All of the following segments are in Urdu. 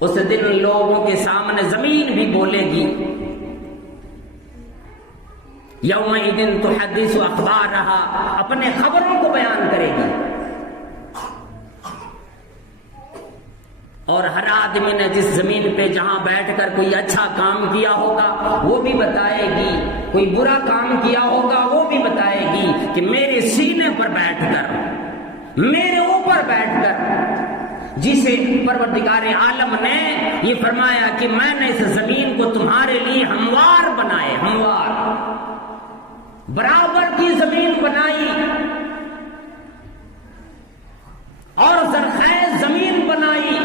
اس دن لوگوں کے سامنے زمین بھی بولے گی، یومئذ تحدث اخبارہا، اپنے خبروں کو بیان کرے گی، اور ہر آدمی نے جس زمین پہ جہاں بیٹھ کر کوئی اچھا کام کیا ہوگا وہ بھی بتائے گی، کوئی برا کام کیا ہوگا وہ بھی بتائے گی کہ میرے سینے پر بیٹھ کر، میرے اوپر بیٹھ کر، جسے پروردگار عالم نے یہ فرمایا کہ میں نے اس زمین کو تمہارے لیے ہموار بنائے، ہموار برابر کی زمین بنائی اور زرخیز زمین بنائی،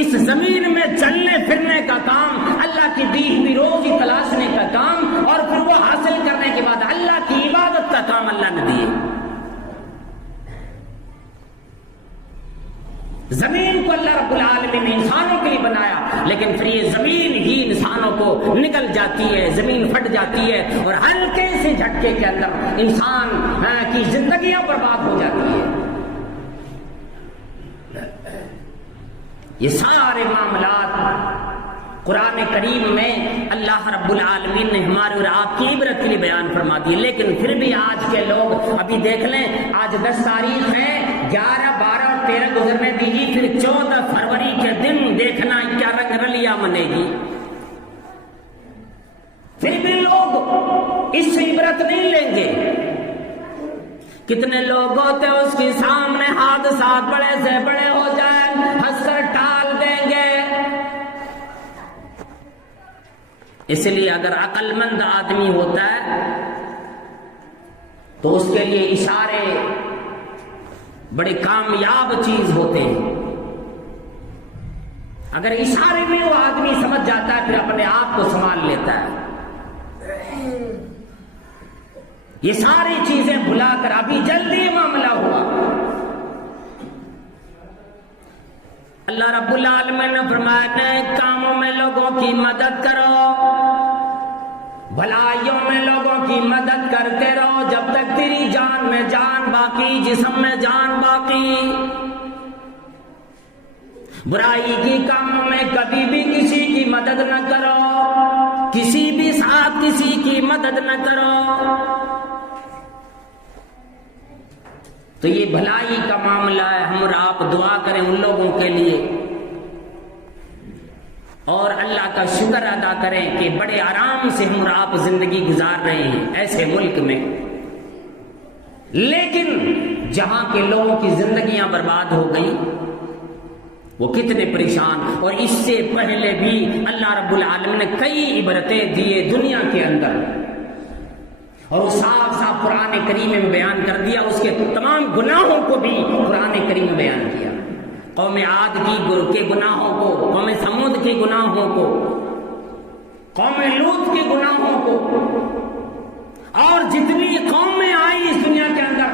اس زمین میں چلنے پھرنے کا کام، اللہ کی دی ہوئی روزی تلاشنے کا کام، اور پھر وہ حاصل کرنے کے بعد اللہ کی عبادت کا کام اللہ نے دیے۔ زمین کو اللہ رب العالمین نے انسانوں کے لیے بنایا، لیکن پھر یہ زمین ہی انسانوں کو نکل جاتی ہے، زمین پھٹ جاتی ہے، اور ہلکے سے جھٹکے کے اندر انسان کی زندگیاں برباد ہو جاتی ہے۔ یہ سارے معاملات قرآن کریم میں اللہ رب العالمین نے ہمارے اور آپ کی عبرت کے لیے بیان فرما دی، لیکن پھر بھی آج کے لوگ، ابھی دیکھ لیں آج 10 تاریخ ہے، 11، 12 اور 13 گزرنے دیجیے، پھر 14 فروری کے دن دیکھنا کیا رنگ رلیاں بنے گی، پھر بھی لوگ اس سے عبرت نہیں لیں گے۔ کتنے لوگ ہوتے اس کے سامنے حادثات بڑے سے بڑے ہو جائیں، ہنس کر ٹال دیں گے۔ اس لیے اگر عقل مند آدمی ہوتا ہے تو اس کے لیے اشارے بڑے کامیاب چیز ہوتے ہیں۔ اگر اشارے میں وہ آدمی سمجھ جاتا ہے، پھر اپنے آپ کو سنبھال لیتا ہے۔ یہ ساری چیزیں بھلا کر ابھی جلدی معاملہ ہوا۔ اللہ رب العالمین نے فرمایا نیک کاموں میں لوگوں کی مدد کرو، بھلائیوں میں لوگوں کی مدد کرتے رہو جب تک تیری جان میں جان باقی، جسم میں جان باقی۔ برائی کی کاموں میں کبھی بھی کسی کی مدد نہ کرو، کسی بھی ساتھ کسی کی مدد نہ کرو۔ تو یہ بھلائی کا معاملہ ہے، ہم اور آپ دعا کریں ان لوگوں کے لیے، اور اللہ کا شکر ادا کریں کہ بڑے آرام سے ہم اور آپ زندگی گزار رہے ہیں ایسے ملک میں۔ لیکن جہاں کے لوگوں کی زندگیاں برباد ہو گئی وہ کتنے پریشان، اور اس سے پہلے بھی اللہ رب العالمین نے کئی عبرتیں دیے دنیا کے اندر، اور وہ صاف صاف قرآن کریم میں بیان کر دیا، اس کے تمام گناہوں کو بھی قرآن کریم میں بیان کیا، قوم عاد کے گناہوں کو، قوم سمود کے گناہوں کو، قوم لوط کے گناہوں کو، اور جتنی قومیں آئی اس دنیا کے اندر،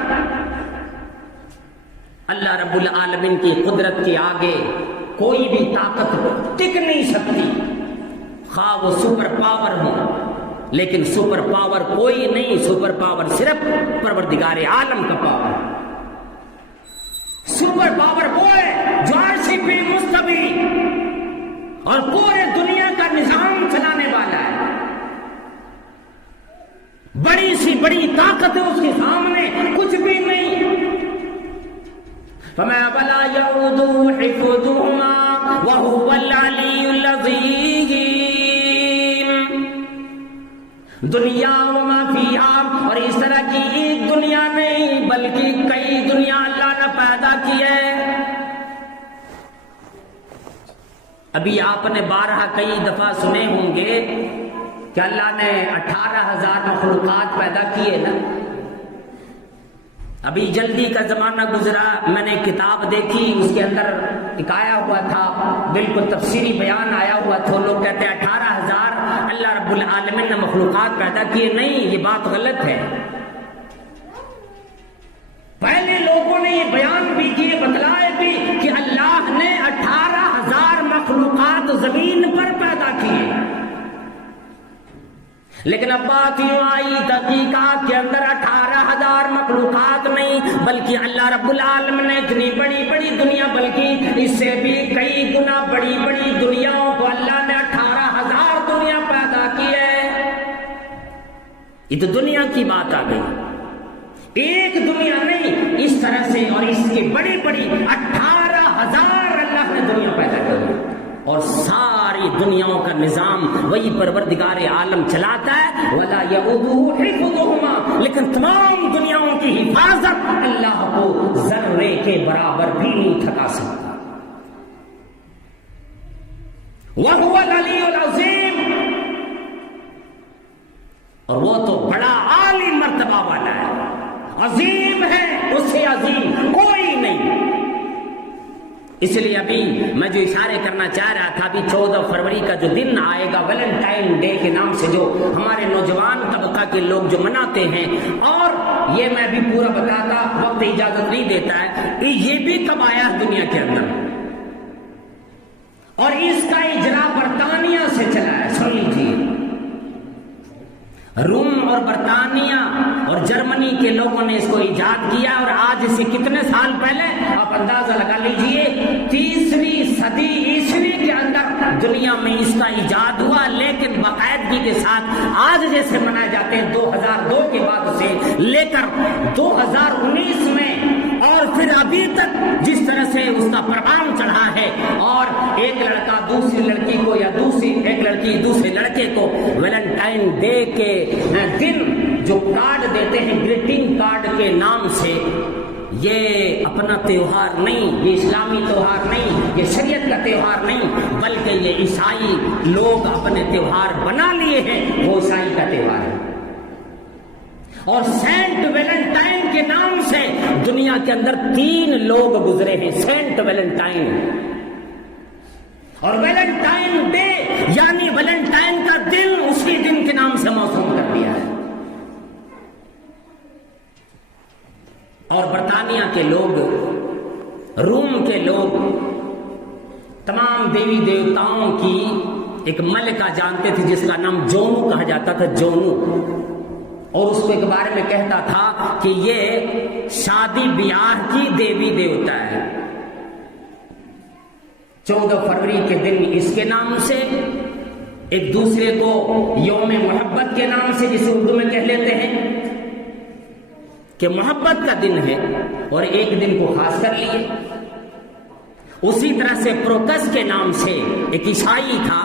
اللہ رب العالمین کی قدرت کے آگے کوئی بھی طاقت ٹک نہیں سکتی، خواہ وہ سپر پاور ہو، لیکن سپر پاور کوئی نہیں، سپر پاور صرف پروردگار عالم کا پاور۔ سپر پاور وہ ہے جو عرش پہ مستوی اور پورے دنیا کا نظام چلانے والا ہے، بڑی سی بڑی طاقت ہے اس کے سامنے کچھ بھی نہیں۔ فَمَا بَلَا يَعُودُ حِفْظُهُمَا وَهُوَ الْعَلِيُّ الْعَظِيمُ۔ دنیا وما فیہا، اور اس طرح کی ایک دنیا نہیں بلکہ کئی دنیا اللہ نے پیدا کی ہے۔ ابھی آپ نے 12 کئی دفعہ سنے ہوں گے کہ اللہ نے 18,000 مخلوقات پیدا کیے نا۔ ابھی جلدی کا زمانہ گزرا، میں نے کتاب دیکھی، اس کے اندر ایک آیا ہوا تھا، بالکل تفسیری بیان آیا ہوا تھا، لوگ کہتے ہیں 18,000 اللہ رب العالمین نے مخلوقات پیدا کیے، نہیں، یہ بات غلط ہے۔ پہلے لوگوں نے یہ بیان بھی کیے، بتلائے بھی کہ اللہ نے 18,000 مخلوقات زمین پر پیدا کیے، لیکن اب بات یوں آئی تحقیقات کے اندر 18,000 مخلوقات نہیں، بلکہ اللہ رب العالمین نے اتنی بڑی بڑی دنیا، بلکہ اس سے بھی کئی گنا بڑی بڑی دنیاؤں کو اللہ نے 18,000 دنیا پیدا کی ہے۔ یہ تو دنیا کی بات آ گئی، ایک دنیا نہیں، اس طرح سے اور اس کی بڑی بڑی 18,000 اللہ نے دنیا پیدا کی، اور ساری دنیاؤں کا نظام وہی پروردگار عالم چلاتا ہے۔ وَلَا يَئُودُهُ حِفْظُهُمَا، لیکن تمام دنیاؤں کی حفاظت اللہ کو ذرے کے برابر بھی نہیں تھکا سکتا۔ وَهُوَ الْعَلِيُّ الْعَظِيمُ، اور وہ تو بڑا عالی مرتبہ والا ہے، عظیم ہے، اس سے عظیم کوئی نہیں۔ اس لیے ابھی میں جو اشارے کرنا چاہ رہا تھا، ابھی 14 فروری کا جو دن آئے گا ویلنٹائن ڈے کے نام سے، جو ہمارے نوجوان طبقہ کے لوگ جو مناتے ہیں، اور یہ میں بھی پورا بتاتا، وقت اجازت نہیں دیتا ہے، یہ بھی کب آیا دنیا کے اندر، اور اس کا اجرا برطانیہ سے چلا ہے۔ سن لیجیے، روم اور برطانیہ اور جرمنی کے لوگوں نے اس کو ایجاد کیا، اور آج سے کتنے سال پہلے آپ اندازہ لگا لیجئے، 3ویں صدی عیسوی کے اندر دنیا میں اس کا ایجاد ہوا، لیکن باقاعدگی کے ساتھ آج جیسے منائے جاتے ہیں 2002 کے بعد سے لے کر 2019 میں، اور پھر ابھی تک جس طرح سے اس کا پروگرام چڑھا ہے، اور ایک لڑکا دوسری لڑکی کو یا ایک لڑکی دوسرے لڑکے کو ویلنٹائن ڈے کے دن جو کارڈ دیتے ہیں گریٹنگ کارڈ کے نام سے، یہ اپنا تہوار نہیں، یہ اسلامی تہوار نہیں، یہ شریعت کا تہوار نہیں، بلکہ یہ عیسائی لوگ اپنے تہوار بنا لیے ہیں، وہ عیسائی کا تہوار ہے۔ اور سینٹ ویلنٹائن کے نام سے دنیا کے اندر 3 لوگ گزرے ہیں، سینٹ ویلنٹائن، اور ویلنٹائن ڈے یعنی ویلنٹائن کا دن اسی دن کے نام سے موسوم کر دیا ہے۔ اور برطانیہ کے لوگ، روم کے لوگ تمام دیوی دیوتاؤں کی ایک ملکہ جانتے تھے جس کا نام جونو کہا جاتا تھا، جونو، اور اس کو ایک بارے میں کہتا تھا کہ یہ شادی بیاہ کی دیوی دیوتا ہے۔ 14 فروری کے دن اس کے نام سے، ایک دوسرے کو یوم محبت کے نام سے، جسے اردو میں کہہ لیتے ہیں کہ محبت کا دن ہے، اور ایک دن کو خاص کر لیے۔ اسی طرح سے پروکس کے نام سے ایک عیسائی تھا،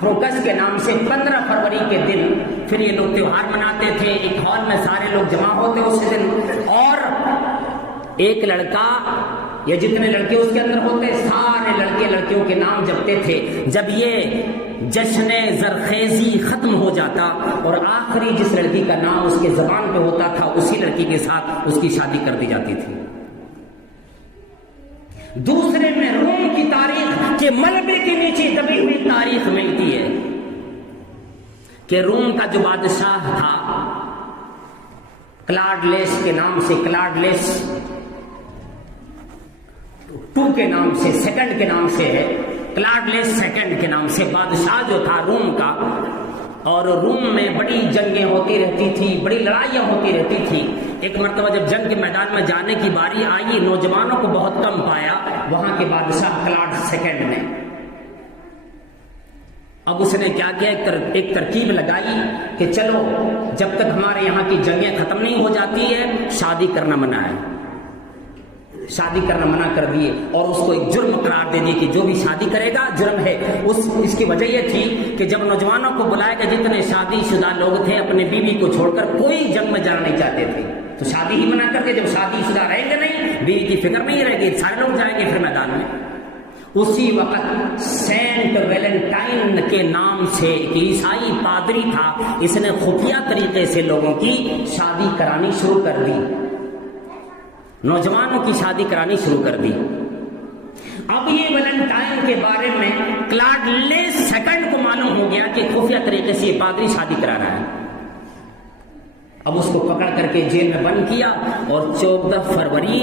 پروکس کے نام سے 15 فروری کے دن پھر یہ لوگ تہوار مناتے تھے، ایک ہال میں سارے لوگ جمع ہوتے اس دن، اور ایک لڑکا یا جتنے لڑکے اس کے اندر ہوتے سارے لڑکے لڑکیوں کے نام جپتے تھے۔ جب یہ جشن زرخیزی ختم ہو جاتا اور آخری جس لڑکی کا نام اس کے زبان پہ ہوتا تھا، اسی لڑکی کے ساتھ اس کی شادی کر دی جاتی تھی۔ دوسرے میں روم کی تاریخ کے ملبے کے نیچے دبی ہوئی تاریخ ملتی ہے کہ روم کا جو بادشاہ تھا کلاڈلیس کے نام سے، کلاڈلیس 2 کے نام سے، سیکنڈ کے نام سے ہے، کلاڈلیس سیکنڈ کے نام سے بادشاہ جو تھا روم کا، اور روم میں بڑی جنگیں ہوتی رہتی تھی، بڑی لڑائیاں ہوتی رہتی تھی۔ ایک مرتبہ جب جنگ کے میدان میں جانے کی باری آئی، نوجوانوں کو بہت کم پایا وہاں کے بادشاہ کلاڈ سیکنڈ نے۔ اب اس نے کیا کیا، ایک ترکیب لگائی کہ چلو جب تک ہمارے یہاں کی جنگیں ختم نہیں ہو جاتی ہے شادی کرنا منع ہے، شادی کرنا منع کر دیے، اور اس کو ایک جرم قرار دے دیے کہ جو بھی شادی کرے گا جرم ہے۔ اس کی وجہ یہ تھی کہ جب نوجوانوں کو بلایا کہ جتنے شادی شدہ لوگ تھے اپنے بیوی کو چھوڑ کر کوئی جنگ میں جانا نہیں چاہتے تھے، تو شادی ہی منع کر دے۔ جب شادی شدہ رہیں گے نہیں، بیوی کی فکر نہیں رہے گی، سارے لوگ جائیں گے پھر میدان میں۔ اسی وقت سینٹ ویلنٹائن کے نام سے ایک عیسائی پادری تھا، اس نے خفیہ طریقے سے لوگوں کی شادی کرانی شروع کر دی، نوجوانوں کی شادی کرانی شروع کر دی۔ اب یہ ویلنٹائن کے بارے میں کلاڈلیس سیکنڈ کو معلوم ہو گیا کہ خفیہ طریقے سے یہ پادری شادی کرا رہا ہے۔ اب اس کو پکڑ کر کے جیل میں بند کیا، اور 14 فروری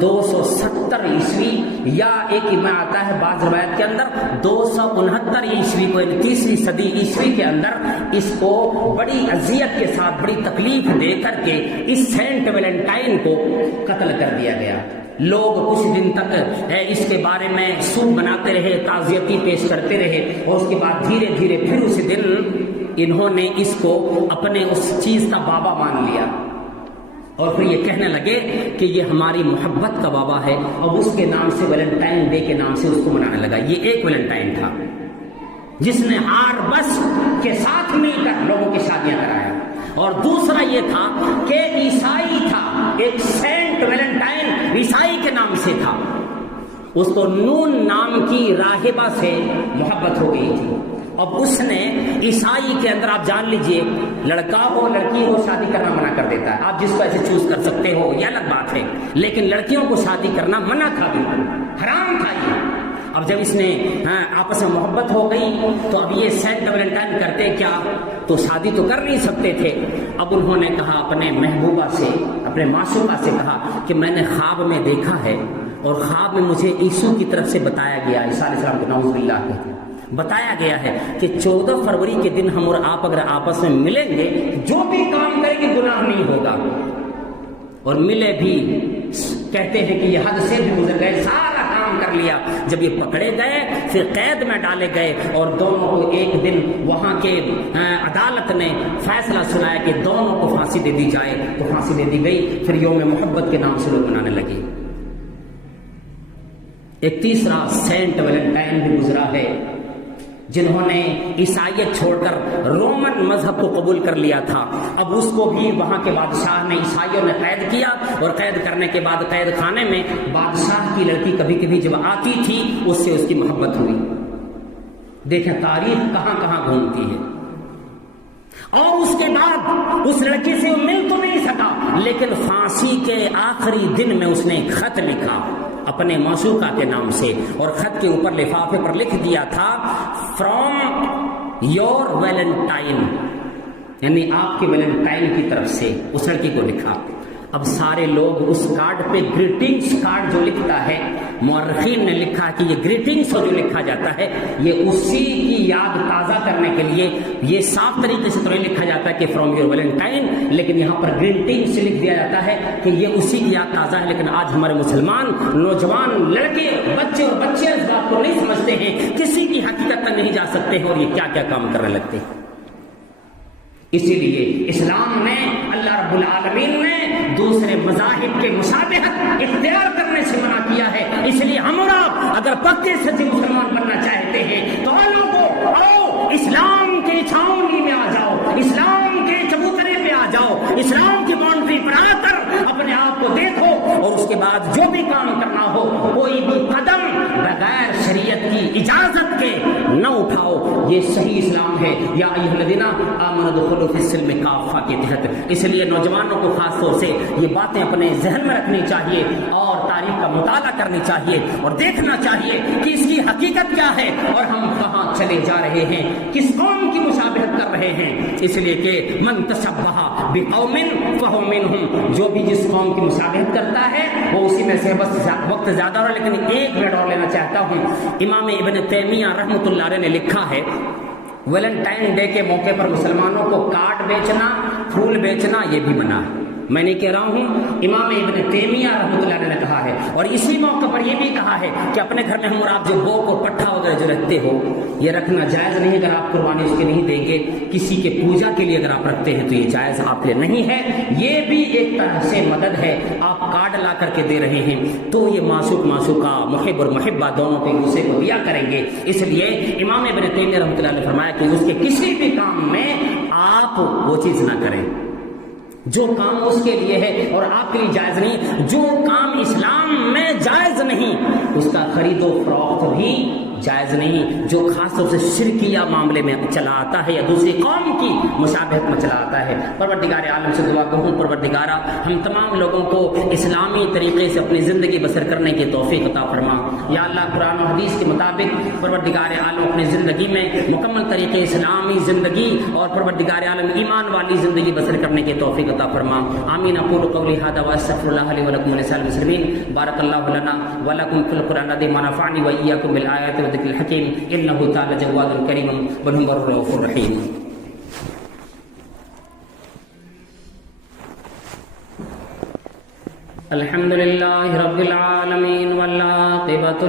270 عیسوی یا ایک میں آتا ہے بعض روایت کے اندر 269 عیسوی کو، یعنی 30ویں صدی عیسوی کے اندر اس کو بڑی اذیت کے ساتھ بڑی تکلیف دے کر کے اس سینٹ ویلنٹائن کو قتل کر دیا گیا۔ لوگ کچھ دن تک اس کے بارے میں سوگ بناتے رہے، تعزیتی پیش کرتے رہے، اور اس کے بعد دھیرے دھیرے پھر اس دن انہوں نے اس کو اپنے اس چیز کا بابا مان لیا، اور پھر یہ کہنے لگے کہ یہ ہماری محبت کا بابا ہے، اور اس کے نام سے ویلنٹائن ڈے کے نام سے اس کو منانے لگا۔ یہ ایک ویلنٹائن تھا جس نے آر بس کے ساتھ مل کر لوگوں کی شادیاں کرایا، اور دوسرا یہ تھا کہ عیسائی تھا، ایک سینٹ ویلنٹائن عیسائی کے نام سے تھا، اس کو نون نام کی راہبہ سے محبت ہو گئی تھی۔ اب اس نے عیسائی کے اندر آپ جان لیجئے لڑکا ہو لڑکی ہو شادی کرنا منع کر دیتا ہے، آپ جس کو ایسے چوز کر سکتے ہو یہ الگ بات ہے، لیکن لڑکیوں کو شادی کرنا منع تھا، بالکل حرام تھا یہ۔ اب جب اس نے آپس میں محبت ہو گئی تو اب یہ سینٹ ویلنٹائن کرتے کیا، تو شادی تو کر نہیں سکتے تھے۔ اب انہوں نے کہا اپنے محبوبہ سے، اپنے معشوقہ سے کہا کہ میں نے خواب میں دیکھا ہے، اور خواب میں مجھے عیسو کی طرف سے بتایا گیا، عیسیٰ علیہ السلام کو نعوذ باللہ کہتے ہیں، بتایا گیا ہے کہ 14 فروری کے دن ہم اور آپ اگر آپس میں ملیں گے جو بھی کام کریں گے گناہ نہیں ہوگا، اور ملے بھی، کہتے ہیں کہ یہ حد سے بھی گزر گئے، سارا کام کر لیا۔ جب یہ پکڑے گئے پھر قید میں ڈالے گئے، اور دونوں کو ایک دن وہاں کے عدالت نے فیصلہ سنایا کہ دونوں کو پھانسی دے دی جائے، تو پھانسی دے دی گئی۔ پھر یوم محبت کے نام سے لوگ منانے لگے۔ ایک تیسرا سینٹ ویلنٹائن بھی گزرا ہے جنہوں نے عیسائیت چھوڑ کر رومن مذہب کو قبول کر لیا تھا۔ اب اس کو بھی وہاں کے بادشاہ نے، عیسائیوں نے قید کیا، اور قید کرنے کے بعد قید خانے میں بادشاہ کی لڑکی کبھی کبھی جب آتی تھی اس سے اس کی محبت ہوئی۔ دیکھیں تاریخ کہاں کہاں گھومتی ہے۔ اور اس کے بعد اس لڑکی سے وہ مل تو نہیں سکا، لیکن پھانسی کے آخری دن میں اس نے ایک خط لکھا اپنے معشوقہ کے نام سے، اور خط کے اوپر لفافے پر لکھ دیا تھا فرام یور ویلنٹائن، یعنی آپ کے ویلنٹائن کی طرف سے اس لڑکی کو لکھا۔ اب سارے لوگ اس کارڈ پہ گریٹنگز کارڈ جو لکھتا ہے، مورخین نے لکھا کہ یہ گریٹنگز جو لکھا جاتا ہے یہ اسی کی یاد تازہ کرنے کے لیے، یہ صاف طریقے سے تو نہیں لکھا جاتا کہ فرام یور ویلنٹائن، لیکن یہاں پر گریٹنگز سے لکھ دیا جاتا ہے کہ یہ اسی کی یاد تازہ ہے۔ لیکن آج ہمارے مسلمان نوجوان لڑکے بچے اور بچے اس بات کو نہیں سمجھتے ہیں، کسی کی حقیقت تک نہیں جا سکتے ہیں، اور یہ کیا کیا کام کرنے لگتے ہیں۔ اسی لیے اسلام نے، اللہ رب العالمین نے دوسرے مذاہب کے مشابہت اختیار کرنے سے منع کیا ہے۔ اس لیے ہم اور آپ اگر پکے سچے مسلمان بننا چاہتے ہیں تو آؤ اسلام کے چھاؤنی میں آ جاؤ، اسلام کے چبوترے پہ آ جاؤ، اسلام کی باؤنڈری پر آ کر اپنے آپ کو دیکھو، اور اس کے بعد جو بھی کام کرنا ہو کوئی بھی قدم بغیر شریعت کی اجازت کے نہ اٹھاؤ۔ یہ صحیح اسلام ہے، یا ایھا الذین آمنوا ادخلوا فی السلم کافہ کے تحت۔ اس لیے نوجوانوں کو خاص طور سے یہ باتیں اپنے ذہن میں رکھنی چاہیے، اور تاریخ کا مطالعہ کرنی چاہیے، اور دیکھنا چاہیے کہ اس کی حقیقت کیا ہے، اور ہم کہاں چلے جا رہے ہیں، کس قوم کی مشابہت کر رہے ہیں۔ اس لیے کہ من تشبہ بقوم فہو منہم، جو بھی جس قوم کی مشابہت کرتا ہے وہ اسی میں سے۔ بس وقت زیادہ ہو، لیکن ایک منٹ اور لینا چاہتا ہوں۔ امام ابن تیمیہ رحمۃ اللہ علیہ نے لکھا ہے ویلنٹائن ڈے کے موقع پر مسلمانوں کو کارڈ بیچنا، پھول بیچنا یہ بھی منع ہے۔ میں نہیں کہہ رہا ہوں، امام ابن تیمیہ رحمۃ اللہ علیہ نے کہا ہے، اور اسی موقع پر یہ بھی کہا ہے کہ اپنے گھر میں ہم اور آپ جو بوک اور پٹھا وغیرہ جو رکھتے ہو یہ رکھنا جائز نہیں، اگر آپ قربانی اس کے نہیں دیں گے۔ کسی کے پوجا کے لیے اگر آپ رکھتے ہیں تو یہ جائز آپ کے لیے نہیں ہے، یہ بھی ایک طرح سے مدد ہے، آپ کارڈ لا کر کے دے رہے ہیں تو یہ معشوق معشوقہ، محب اور محبہ دونوں کو ایک دوسرے کو دیا کریں گے۔ اس لیے امام ابن تیمیہ رحمۃ اللہ نے فرمایا کہ اس کے کسی بھی کام میں آپ وہ چیز نہ کریں جو کام اس کے لیے ہے اور آپ کے لیے جائز نہیں۔ جو کام اسلام میں جائز نہیں اس کا خرید و فروخت بھی جائز نہیں، جو خاص طور سے شرکیہ معاملے میں چلا آتا ہے یا دوسری قوم کی مشابہت میں چلا آتا ہے۔ پروردگار عالم سے دعا کروں پروردگارہ ہم تمام لوگوں کو اسلامی طریقے سے اپنی زندگی بسر کرنے کی توفیق عطا فرما۔ یا اللہ قرآن و حدیث کے مطابق پروردگار عالم اپنی زندگی میں مکمل طریقے اسلامی زندگی اور پروردگار عالم ایمان والی زندگی بسر کرنے کی توفیق عطا فرما۔ آمین۔ اقول قولی ھذا واستغفر اللہ لی ولکم ولسائر المسلمین۔ بارک اللہ لنا ولکم فی القرآن العظیم ونفعنی وإیاکم بالآیات والذکر الحکیم انہ تعالی جواد کریم وهو الرؤوف الرحیم۔ الحمد للہ رب العالمین والعاقبۃ